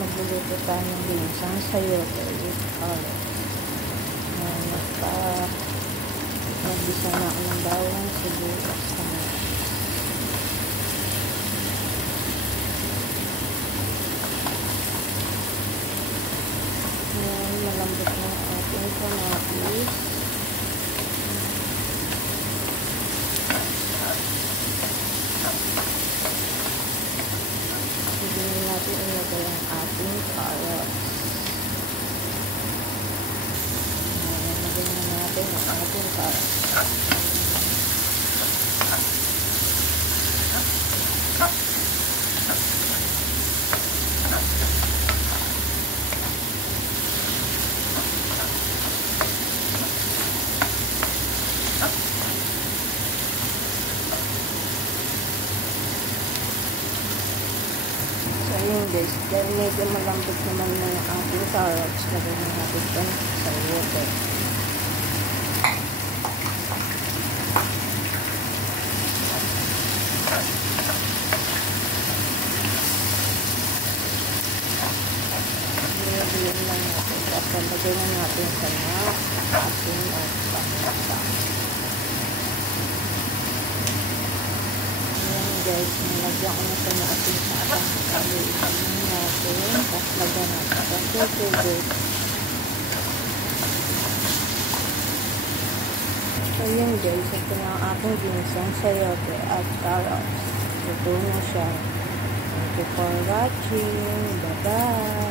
magluluto tayo ng ginisang sayote with carrots. Nagbisa na ako ng bawang, sibuyas, kamatis. Malambot na ang ating kamatis. Hindi natin ilagay ang ating carrots. Ilagay na natin ang ating carrots. So ayun guys, dahil medyo malambot naman na yung ating carrots, lagay na natin ito sa sayote. Nilagyan lang natin. Tapos lagay na natin sa ating pangasa. Guys, nilagyan ko na ito na ating sa atang kaluitan natin. Tapos lagyan natin sa tubig. So yun guys, ito na ang ating ginisang sayote at carrots. Ito na siya. Thank you for watching. Bye-bye!